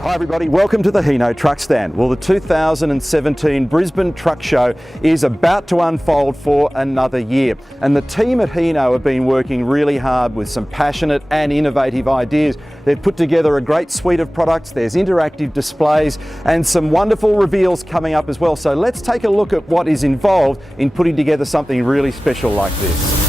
Hi everybody, welcome to the Hino Truck Stand. Well, the 2017 Brisbane Truck Show is about to unfold for another year. And the team at Hino have been working really hard with some passionate and innovative ideas. They've put together a great suite of products, there's interactive displays and some wonderful reveals coming up as well. So let's take a look at what is involved in putting together something really special like this.